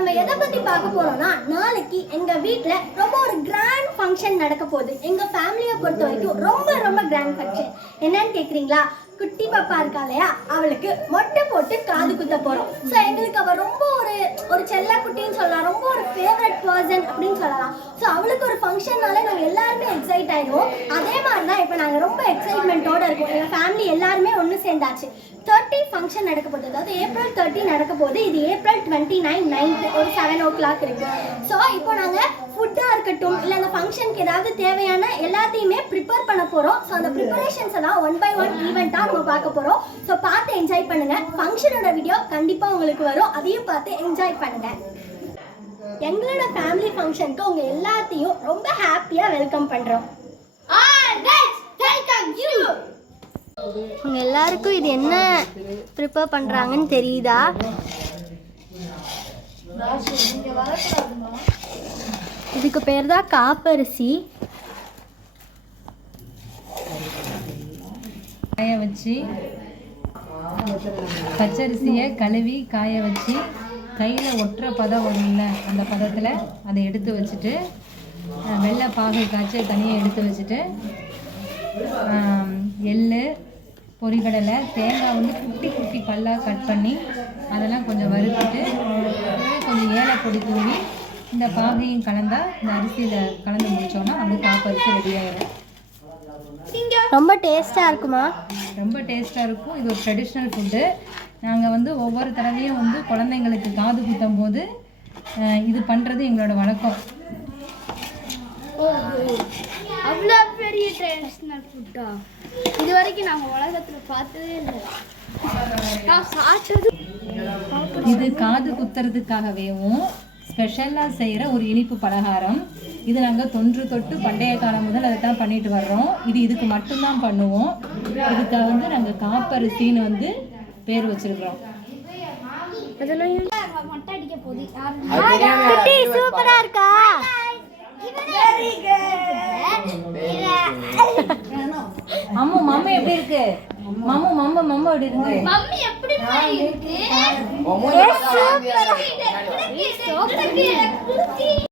நம்ம எதை பத்தி பார்க்க போறோம்னா, நாளைக்கு எங்க வீட்ல ரொம்ப ஒரு கிராண்ட் ஃபங்க்ஷன் நடக்க போகுது. எங்க ஃபேமிலியை பொறுத்த வரைக்கும் ரொம்ப ரொம்ப கிராண்ட் ஃபங்க்ஷன். என்னன்னு கேக்குறீங்களா? குட்டி பாப்பா இருக்கா இல்லையா, அவளுக்கு மொட்டை போட்டு காது குத்த போறோம். ஸோ எங்களுக்கு அவள் ரொம்ப ஒரு செல்ல குட்டின்னு சொல்லலாம், ரொம்ப ஒரு ஃபேவரட் பர்சன் அப்படின்னு சொல்லலாம். ஸோ அவளுக்கு ஒரு ஃபங்க்ஷன்னாலே நாங்கள் எல்லாருமே எக்ஸைட் ஆயிடுவோம். அதே மாதிரி தான் இப்போ நாங்கள் ரொம்ப எக்ஸைட்மெண்ட்டோட இருக்கோம். எங்கள் ஃபேமிலி எல்லாருமே ஒன்று சேர்ந்தாச்சு. 30 ஃபங்க்ஷன் நடக்க போகுது, அதாவது ஏப்ரல் 30 நடக்க போகுது. இது ஏப்ரல் 29 நைட்டு ஒரு 7 o'clock இருக்கு. ஸோ இப்போ நாங்கள் ஃபுட்டாக இருக்கட்டும், இல்லை அந்த ஃபங்க்ஷனுக்கு ஏதாவது தேவையான எல்லாத்தையுமே ப்ரிப்பேர் பண்ண போகிறோம். ஸோ அந்த ப்ரிப்பரேஷன்ஸ் எல்லாம் 1 by 1 ஈவெண்ட்டாக நம்ம பார்க்க போகிறோம். ஸோ பார்த்து என்ஜாய் பண்ணுங்க. ஃபங்க்ஷனோட வீடியோ கண்டிப்பாக உங்களுக்கு வரும், அதையும் பார்த்து என்ஜாய் பண்ணுங்க. எங்களோட ஃபேமிலி ஃபங்க்ஷனுக்கு உங்க எல்லாத்தையும் ரொம்ப ஹாப்பியாக வெல்கம் பண்ணுறோம். உங்க எல்லாருக்கும் இது என்ன ப்ரிப்பேர் பண்ணுறாங்கன்னு தெரியுதா? இதுக்கு பேர் தான் காப்பரிசி. காய வச்சு பச்சரிசியை கழுவி காய வச்சு கையில் ஒட்டுற பதம் வரும்ல, அந்த பதத்தில் அதை எடுத்து வச்சுட்டு வெள்ளை பாகு காய்ச்சி தனியாக எடுத்து வச்சுட்டு எள், பொரிகடலை, தேங்காய் வந்து குட்டி குட்டி பல்லாக கட் பண்ணி அதெல்லாம் கொஞ்சம் வறுத்துட்டு கொஞ்சம் ஏலப்பொடி தூவி இந்த பாகையும் கலந்தால் இந்த அரிசியில் கலந்து முடித்தோன்னா அந்த காப்பரிசி ரெடி ஆகிடும். ரொம்ப டேஸ்ட்டாக இருக்குமா? ரொம்ப டேஸ்ட்டாக இருக்கும். இது ஒரு ட்ரெடிஷ்னல் ஃபுட்டு. நாங்கள் வந்து ஒவ்வொரு தடவையும் வந்து குழந்தைங்களுக்கு காது குத்தும் போது இது பண்ணுறது எங்களோட வழக்கம். அவ்வளோ பெரிய ட்ரெடிஷ்னல் ஃபுட்டா? இது வரைக்கும் நாங்கள் உலகத்தில் பார்த்ததே இல்லை. நான் சாப்பிட்டது இது காது குத்துறதுக்காகவேவும் ஸ்பெஷலாக செய்கிற ஒரு இனிப்பு பலகாரம். இது நாங்கள் தொன்று தொட்டு பண்டைய காலம் முதல் அதை தான் பண்ணிட்டு வர்றோம். இதுக்கு மட்டும்தான் பண்ணுவோம். இதுக்காக வந்து நாங்கள் காப்பரிசின்னு வந்து பேர் வச்சிருக்கிறோம். மொட்டை அடிக்க போகுது. சூப்பரா இருக்கா? அம்மு மம்மி எப்படி இருக்கு? மம்மு எப்படி இருக்கு? மம்மி எப்படி இருக்கு?